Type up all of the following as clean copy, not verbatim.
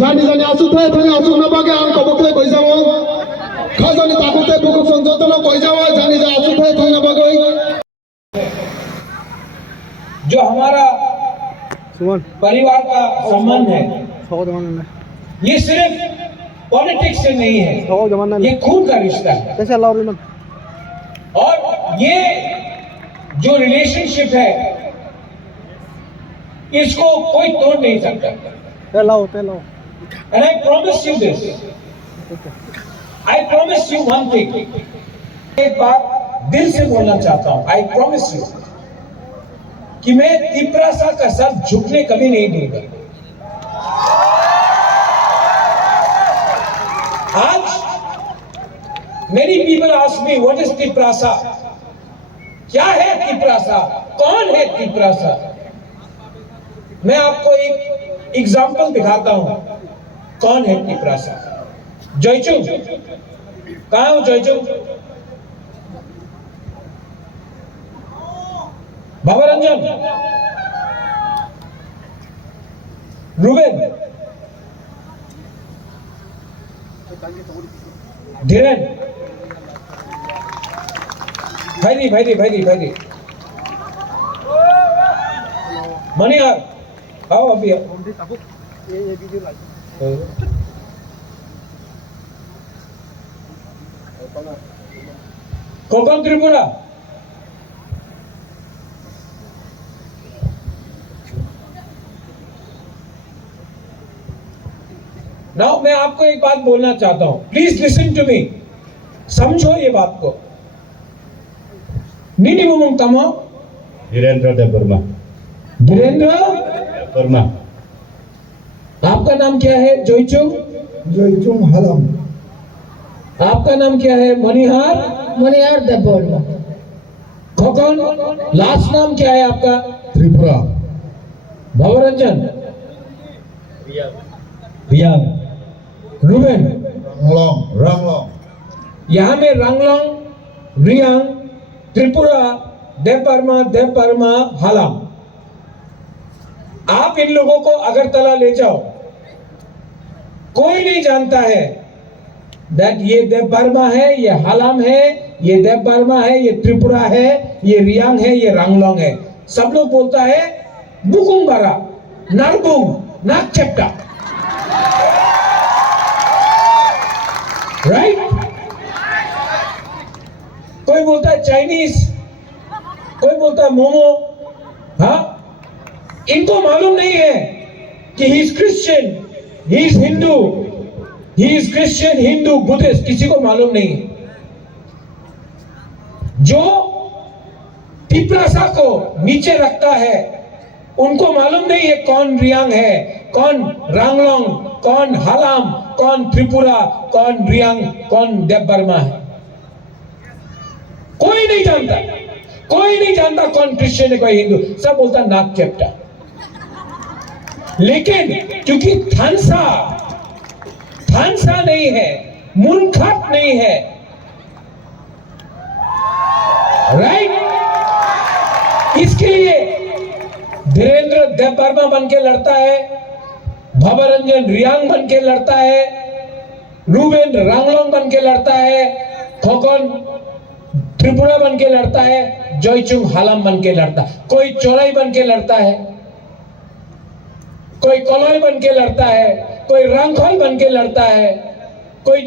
জানি জানি আসু থাই থাই আসু নাবাগে আন কবকলে কই যাব খাজানি তাকুতে বুক সংযতন কই যাব জানি যা আসু থাই থাই নাবাগে जो हमारा परिवार का संबंध है ये सिर्फ पॉलिटिक्स से नहीं है, ये खून का रिश्ता है। और ये जो रिलेशनशिप है इसको कोई तोड़ नहीं सकता। And I promise you this. I promise you one thing. एक बात दिल से बोलना चाहता हूं. I promise you कि मैं तिपरासा का सर झुकने कभी नहीं दूंगा। आज many people ask me what is Tiprasa? क्या है तिपरासा? कौन है तिपरासा? मैं आपको एक एग्जाम्पल दिखाता हूं कौन है तिपरासा। जयचू कहां हो? जयचू भवरंजन रूबेन धीरेन भाई भाई मणियार आओ अभी कोकण त्रिपुरा नाउ मैं आपको एक बात बोलना चाहता हूं, प्लीज लिसन टू मी, समझो ये बात को। नीनी मुमुंग तमो धीरेन्द्र देव वर्मा। धीरेन्द्र वर्मा। आपका नाम क्या है? जोईचुंग हलम। आपका नाम क्या है? मणिहार देव वर्मा। खोकन लास्ट नाम क्या है आपका? त्रिपुरा। भवरंजन रियांग। रूबेन रांगलोंग। यहाँ में रांगलोंग, रियांग, त्रिपुरा, देव वर्मा, हालाम। आप इन लोगों को अगरतला ले जाओ, कोई नहीं जानता है दैट ये देव वर्मा है, ये हालाम है, ये देव वर्मा है, ये त्रिपुरा है, ये रियांग है, ये रांगलोंग है। सब लोग बोलता है बुकुंबारा, नारबुंग, नागचेप्टा, राइट? कोई बोलता है चाइनीज, कोई बोलता है मोमो। हाँ, इनको मालूम नहीं है कि he is Christian, he is Hindu, he is Christian, Hindu, Buddhist, किसी को मालूम नहीं है। जो तिपरासा को नीचे रखता है उनको मालूम नहीं है कौन रियांग है, कौन रांगलोंग, कौन हालाम, कौन त्रिपुरा, कौन रियांग, कौन देव वर्मा है। कोई नहीं जानता, कोई नहीं जानता कौन क्रिश्चियन है, कोई हिंदू। सब बोलता नागचेप्टा। लेकिन क्योंकि थानसा नहीं है, मुनखट नहीं है, राइट? इसके लिए धीरेन्द्र देव वर्मा बन के लड़ता है, भवरंजन रियांग बन के लड़ता है, रूबेन रांगलोंग बन के लड़ता है, खोकन त्रिपुरा बन के लड़ता है, जोईचुंग हालाम बन के लड़ता है। कोई चौराई बन के लड़ता है, कोई कोलोई बन के लड़ता है, कोई रांगखोल बन के लड़ता है, कोई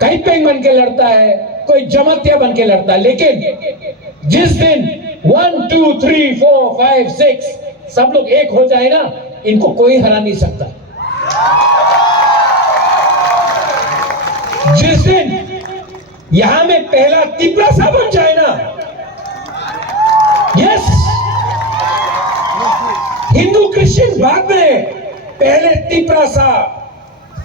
काइपेंग बन के लड़ता है, कोई जमतिया बन के लड़ता है। लेकिन जिस दिन 1 2 3 4 5 6 सब लोग एक हो जाए ना, इनको कोई हरा नहीं सकता। जिस दिन यहां में पहला तिपरासा बन जाए ना, यस, हिंदू क्रिश्चियन बाद में, पहले तिपरासा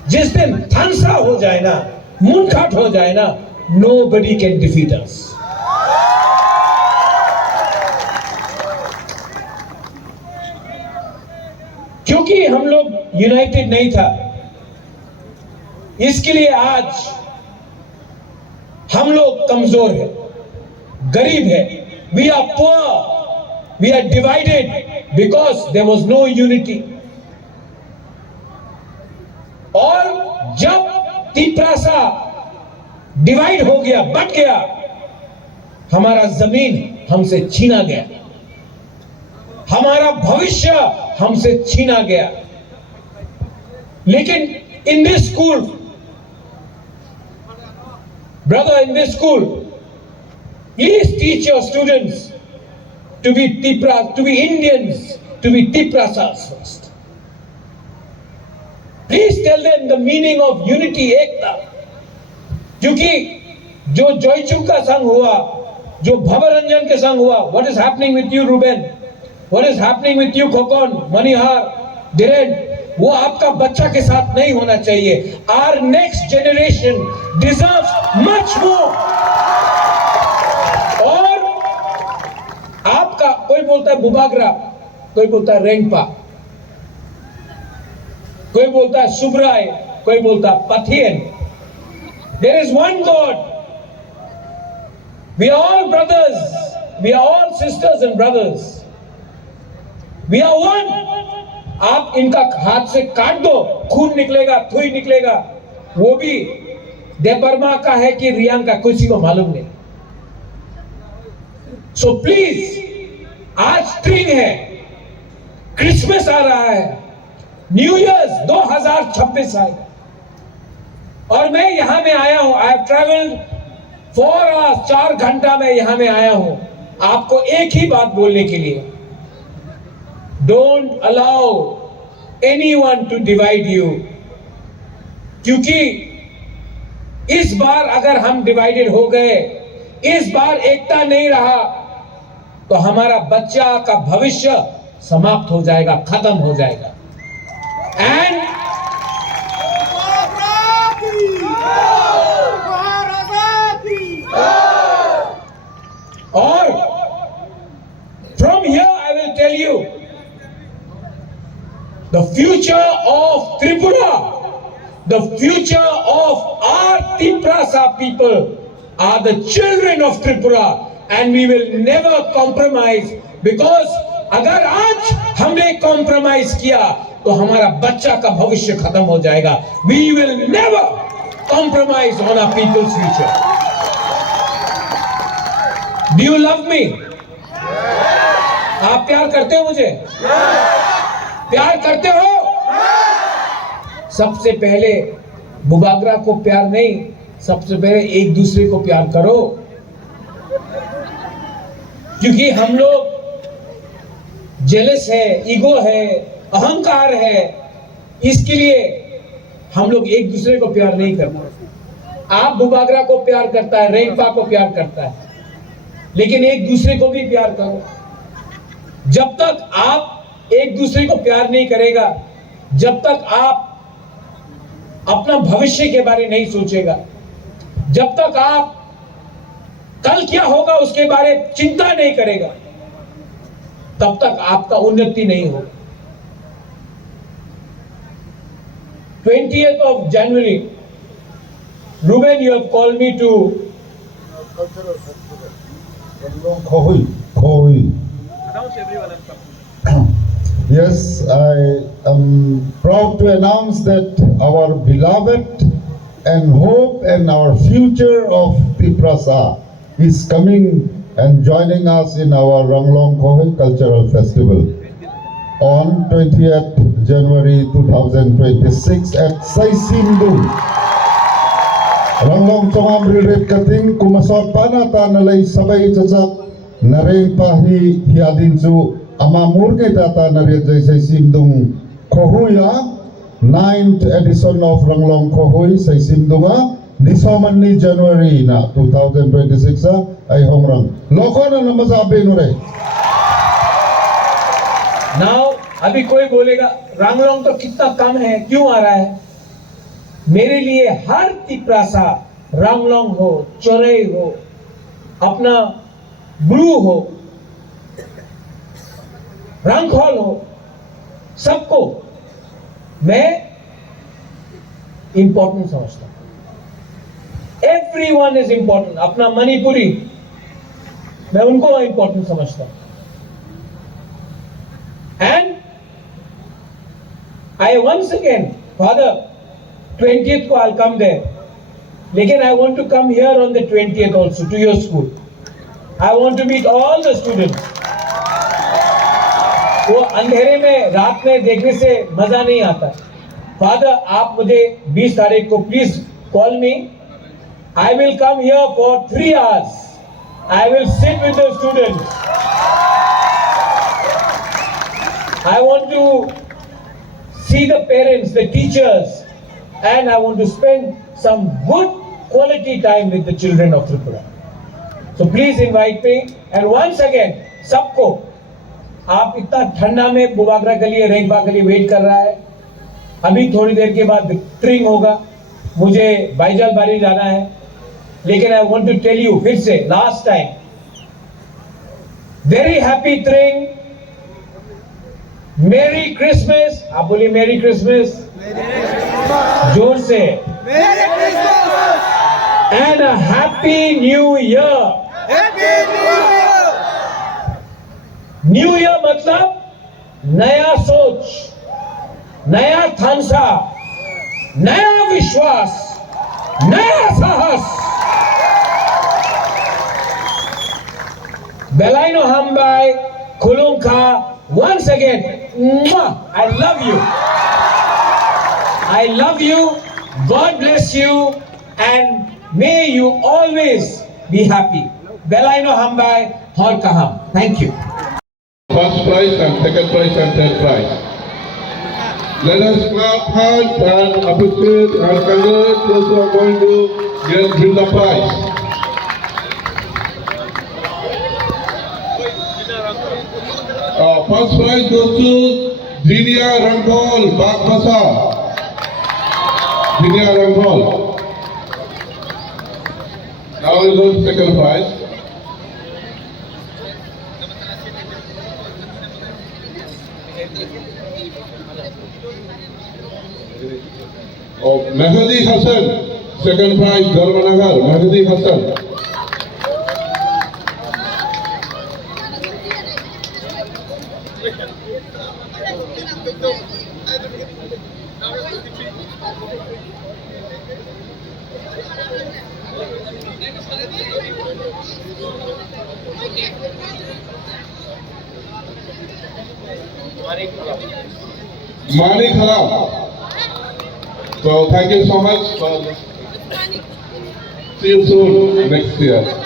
जिस दिन थानसा हो जाए ना, मुनखाट हो जाए ना, nobody can defeat us. क्योंकि हम लोग यूनाइटेड नहीं था, इसके लिए आज हम लोग कमजोर है, गरीब है। We are poor, we are divided because there was no unity. और जब तिपरासा डिवाइड हो गया, बट गया, हमारा जमीन हमसे छीना गया, हमारा भविष्य हमसे छीना गया। लेकिन in this school, brother, in this school, please teach your students to be Indians, to be Tiprasas first. Please tell them the meaning of unity, ekta. क्योंकि जो जोईचुक का संग हुआ, जो भवरंजन के संग हुआ, what is happening with you, Ruben? What is happening with you, Khokon, Manihar, Dhiren? वो आपका बच्चा के साथ नहीं होना चाहिए। Our next generation deserves much more. और आपका, कोई बोलता है बुबागरा, कोई बोलता है रेंगपा, कोई बोलता है सुब्राय, कोई बोलता है पथियन। There is one God. We are all brothers. We are all sisters and brothers. We are one. आप इनका हाथ से काट दो, खून निकलेगा, थुई निकलेगा। वो भी देबर्मा का है कि रियांग का, किसी को मालूम नहीं। सो प्लीज, आज स्प्रिंग है, क्रिसमस आ रहा है, न्यू ईयर्स 2026 आएगा, और मैं यहां में आया हूं। आई हैव ट्रेवल्ड 4 hours, 4 घंटा में यहां में आया हूं आपको एक ही बात बोलने के लिए, Don't allow anyone to divide you. क्योंकि इस बार अगर हम डिवाइडेड हो गए, इस बार एकता नहीं रहा, तो हमारा बच्चा का भविष्य समाप्त हो जाएगा, खत्म हो जाएगा। एंड और from here I will tell you, the future of Tripura, the future of our Tiprasa people are the children of Tripura, and we will never compromise, because अगर आज हमने compromise किया तो हमारा बच्चा का भविष्य खत्म हो जाएगा। We will never compromise on our people's future. Do you love me? आप प्यार करते हो मुझे? प्यार करते हो? सबसे पहले बुबागरा को प्यार नहीं, सबसे पहले एक दूसरे को प्यार करो, क्योंकि हम लोग जेलस है, ईगो है, अहंकार है, इसके लिए हम लोग एक दूसरे को प्यार नहीं करते। आप बुबागरा को प्यार करता है, रेंगपा को प्यार करता है, लेकिन एक दूसरे को भी प्यार करो। जब तक आप एक दूसरे को प्यार नहीं करेगा, जब तक आप अपना भविष्य के बारे नहीं सोचेगा, जब तक आप कल क्या होगा उसके बारे चिंता नहीं करेगा, तब तक आपका उन्नति नहीं होगा। 20th of January, Ruben, you have called me to Khoi. Yes, I am proud to announce that our beloved and hope and our future of Tiprasa is coming and joining us in our Ranglong Khoi Cultural Festival on 20th January 2026 at Saisimdung. Ranglong Tongam Ririt Kating Kumasot Panata Nalay Sabay Chachak Nareng Pahi Hiadinsu Ama Murke Tata Narit Saisimdung Kohuya, 9th edition of Ranglong Kohui sa Simdunga, Nisoman ni January na 2026 ay hongrang. Loko na namasabi no re. Now अभी कोई बोलेगा रंगलोंग तो कितना कम है, क्यों आ रहा है? मेरे लिए हर तिपरासा, रंगलोंग हो, चोरई हो, अपना ब्रू हो, रंगखोल हो, सबको मैं इंपॉर्टेंट समझता हूं। Everyone is important. अपना मणिपुरी मैं उनको इंपॉर्टेंट समझता हूं। And I once again, Father, 20th को I'll come there. लेकिन I want to come here on the 20th also to your school. I want to meet all the students. वो अंधेरे में रात में देखने से मजा नहीं आता। Father, आप मुझे 20 तारीख को please call me. I will come here for 3 hours. I will sit with the students. I want to see the parents, the teachers, and I want to spend some good quality time with the children of Tripura. So please invite me. And once again, सबको, आप इतना ठंडा में बुबागरा के लिए, रेगबा के लिए wait कर रहा है। अभी थोड़ी देर के बाद ट्रिंग होगा, मुझे बाईजाल बारी जाना है। लेकिन I want to tell you फिर से last time, very happy ट्रिंग, मेरी क्रिसमस। आप बोलिए मेरी क्रिसमस, जोर से, and a happy new year. New year मतलब नया सोच, नया थांसा, नया विश्वास, नया साहस। बेलाइनो हमबाई खुलुंखा। Once again, I love you. I love you. God bless you, and may you always be happy. Belaino Hambai, Hor Kaham. Thank you. First prize and second prize and third prize. Let us clap hands and appreciate and congratulate those who are going to win the prize. First prize goes to Dinia Rangol, Bagbasa. Dinia Rangol. Now we'll go to second prize. Mehdi Hassan, second prize, Dharmanagar, Mehdi Hassan. Manik Haram. So thank you so much. See you soon next year.